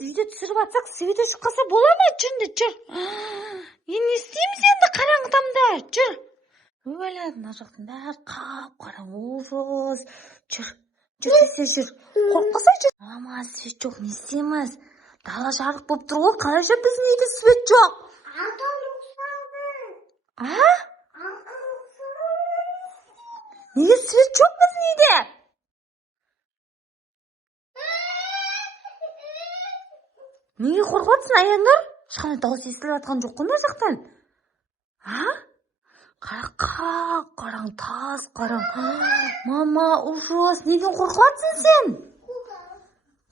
үйде түсіріп атсақ свет өшіп қалса бола ма? Жүр. Не істейміз енді қараңғы тамда? Жүр. Өлі, мына жақтың бәрі қап-қара ужас. Жүр, жүр. Қорықпасай жүр. Мама, свет жоқ, не істейміз? Дала жарық болып тұр ғой, қалайша біздің үйде свет жоқ? Неге свет жоқ біздің үйде? Неге қорқып отырсың, Аянұр? Ешқандай дауыс естіліп жатқан жоқ қой мына жақтан. Қараң, тас қараң. Мама, ужас, неден қорқып отырсың сен?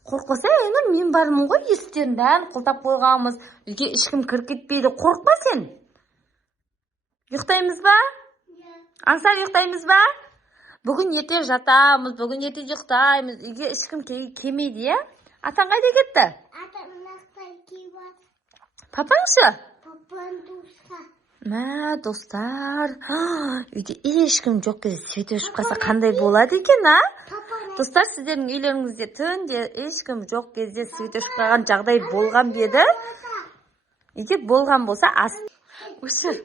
Қорықпаса, Аянұр, мен бармын ғой, есіктерін бәрін құлтап қойғанбыз. Үйге ешкім кіріп кетпейді. Қорықпа сен. Ұйықтаймыз ба? Аңсар, ұйықтаймыз ба? Бүгін ерте жатамыз, бүгін ерте ұйықтаймыз. Үйге ешкім келмейді, иә? Атаң қайда кетті? Папаңшы? Папаң достар. Достар. Үйде ешкім жоқ кезде свет өшіп қалса қандай болады екен, а? Достар, сіздердің үйлеріңізде түнде ешкім жоқ кезде свет өшіп қалған жағдай болған беді? Егер болған болса, өшір.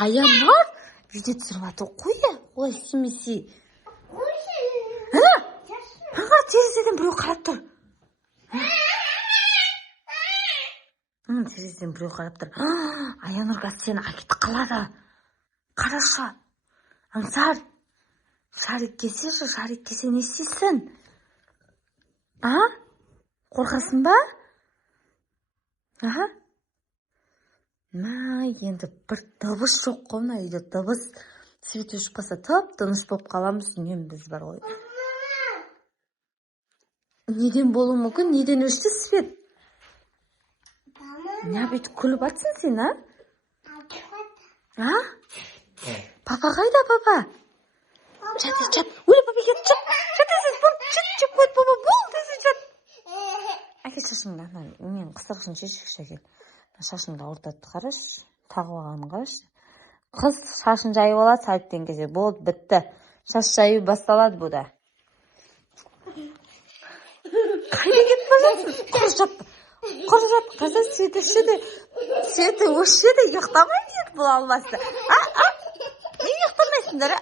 Аянұр, үйде түсіріп ату қойы. Олай істемесе. Терезеден біреу қарап тұр. Терезеден біреу қарап тұр. Аянұр, қазір сені әкетіп қалады. Қарашы. Аңсар. Шарик кесе не істейсің? Қорқасың ба? Енді бір дыбыс жоқ қой мына үйде, дыбыс. Свет өшіп қалса тып-тыныш болып қаламыз, үнемі біз бар ғой. Неден болуы мүмкін? Неден өшті свет? Не бүйтіп күліп атсың сен, Папа қайда, папа? Жат. Өлі, папа кет, жат. Жат, папа, болды, жат. Әке шашыңды, мен қысырғышын шешікші әкел. Шашыңды ортатты, қараш. Тағып алғанын қараш. Қыз шашын жайып алады, сәліптен кесе. Болды, бітті. Шаш жайып басталады бұда. Қайда кетіп бажасың? Құр жат. Қазір светі өшеді, ұйықтамай деді бұл алмасты. Не ұйықтамайсыңдар,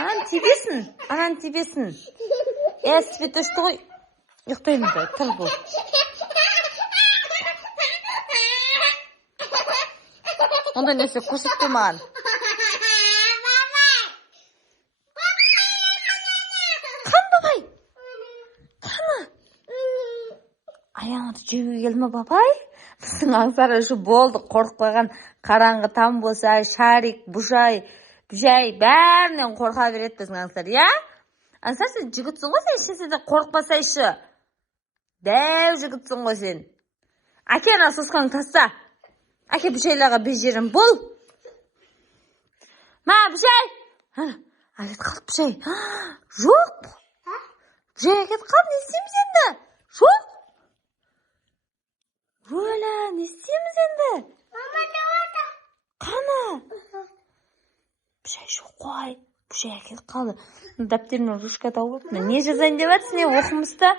Анан тебесін. Свет өшті ғой. Ұйықтаймыз да, тұр бұл. Онда несі көрсетті маған. Қан, бабай? Қаны? Аяңды жеуге келді ме, бабай? Біздің Аңсар үші болды, қорықпаған. Қараңғы там болса, Шарик, Бұжай, бәрінен қорқа береді біздің Аңсар, я? Аңсар, сен жігітсің ғой, сен ешнесе қорықпасайшы. Дәу жігітсің ғой сен. Әке, ана сосқаң таста. Әке, Бұжайларға без жерім бол. Бұжай. Әкет қалды Бұжай. Жоқ. Бұжай әкет қалды, не істейміз енді? Жоқ. Өлі, не істейміз енді? Мама, давата. Қаны? Бұжай жоқ қой. Бұжай әкет қалды. Дәптермен ручка тауып өтті. Не жазайын деп әтсін, оқымызда?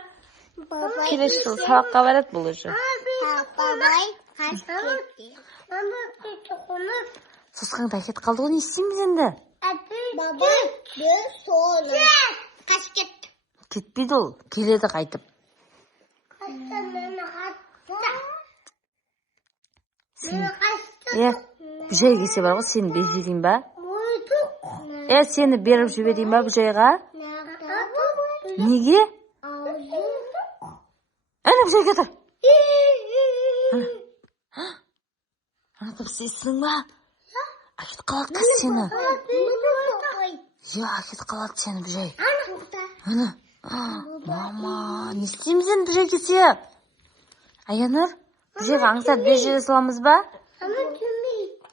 Келесі жыл сабаққа барады бұл уже. Бабай, қашқетті. Сосқаңды әкет қалды ғой, не істейміз енді? Бабай, бір соны. Қашқетті. Кетпейді ол, келеді қайтып. Бұжай кесе бар ғой, сені безерейін ба? Сені беріп жіберейін ба Бұжайға? Неге? Әне Бұжай кетір. Ана дұрыс естінің ба? Әкет қалады қазір сені. Әкет қалады сені Бұжай. Мама, не істейміз енді Бұжай кесе? Аянұр, Бұжайға Аңсар без жере саламыз ба?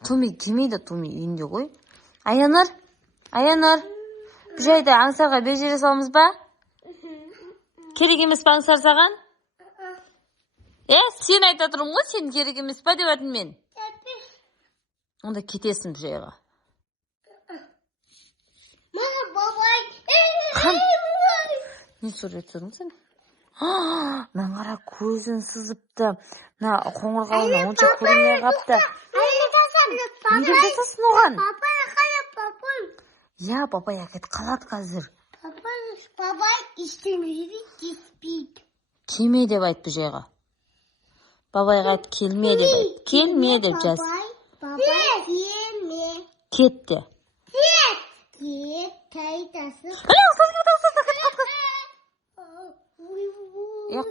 Туми келмейді, Туми үйінде ғой. Аянұр, Бұжайды Аңсарға без жере саламыз ба? Керек емес па Аңсар саған? Сен айта тұрың ғой, сен керек емес па деп әдім мен. Онда кетесің Бұжайға. Не суретсің сен? Мына қара көзін сызыпты. Мына қоңырқауын онша көрмей қапты. Неге жасасын оған? Папай қалап папай. Я, папай әкет қалады қазір. Папай істемейді, кеспейді. Келме деп айт бұл жайға. Бабайға айт келме деп айт. Келме деп жаз. Папай келме. Кетті. Кет, тайтасы.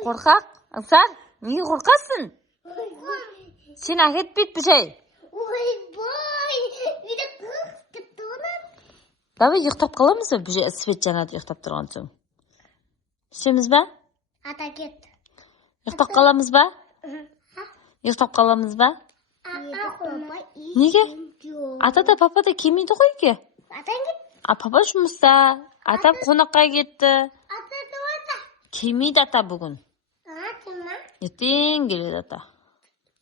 Қорқақ, Аңсар, неге қорқасың? Сен әкетпейді бұл жай. Ойбай, үйде қырқып тұрмын. Давай ұйықтап қаламыз ба? Бұл жай свет жанады ұйықтап тұрған соң. Ішеміз ба? Ата кет. Ұйықтап қаламыз ба? Ұйықтап қаламыз ба? Неге? Ата да папа да келмейді ғой үйге. Атан кет. Папа жұмыста. Ата қонаққа кетті. Ата дуата. Келмейді ата бүгін. Атыма. Ертең келеді ата.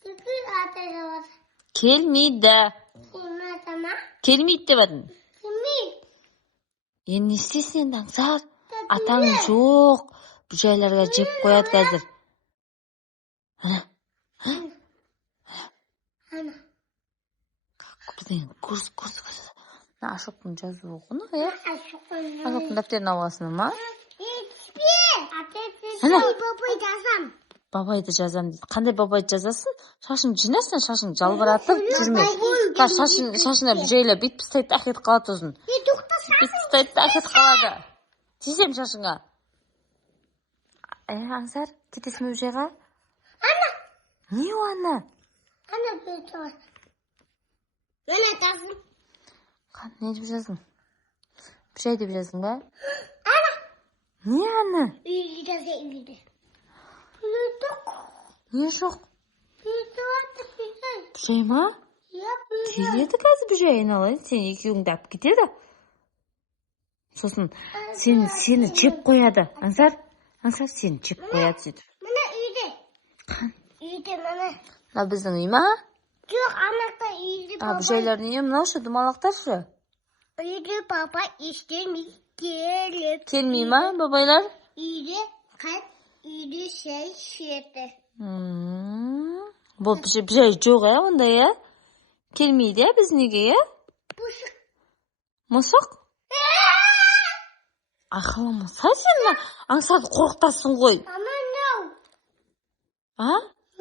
Түкір ата дуата. Келмейді. Кема атама. Келмейді деп адың. Кемей. Енді не істейсің енді Аңсар? Атаң жоқ. Бұл жайларға жеп қояды қазір. Ана. Ана. Бізден көрс. Ашоқтың жазуы оқыны, е? Ашоқтың Ашоқтың дәптерін аласың ма? Ана. Бабай жазам. Бабайды жазам дейді. Қандай бабайды жазасың? Шашын жинасың, шашын жалбыратып жүрме. Шашына бір жайлап бет пістайды, әкет қалады өзін. Бет пістайды, әкет қалады. Тезем шашыңа. Аңсар, кетесің бе жайға? Ана. Не о, ана? Ана бет var. Ана тасың. Не деп жаздың? Bir şey деп жаздың ба? Ана. Не ана? Үйді жаза үйді. Үйді. Не жоқ? Үйді ватты үйді. Bir şey ма? Келеді қазір bir şey айналайын. Сен екеуіңді алып кетеді. Сосын сені жеп қояды. Аңсар сені жеп қояды сөйтіп. Мына үйді. Үйді мына. Мына біздің үй ма? Жоқ, анақта үйді папа. Bir şeylerin үйі мынау ше, думалақтар ше. Үйді папа істемей келіп. Келмей ма, бабайлар? Үйді қат, үйді шай шеті. Бұл bir şey жоқ, онда, е? Келмейді, е, біз неге, е? Бұшық. Мысық? Ақылымыса сен ма? Аңсарды қорқытасың ғой. Ама, нау. А?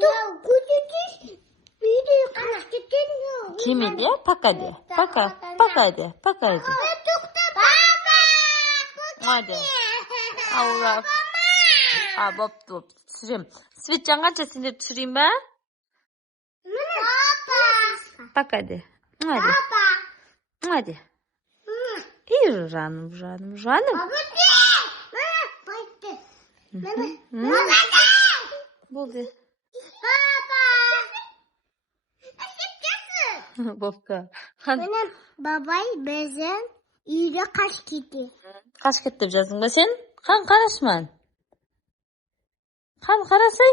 Нау, көтетіз. Үйді қаш кеткен, нау. Келмейді, е? Пока де. Пока де. Тоқта, папа. Hadi. Allah. Бопты. Түсірем. Свет жанғанша сендер түсірейін ба? Папа. Пока де. Hadi. Папа. Hadi. İyi canım. Болды. Бопты. Менің бабай біздің үйді қаш кетті. Қаш кетті деп жаздың ба сен? Қан қарашман. Қан қарасай.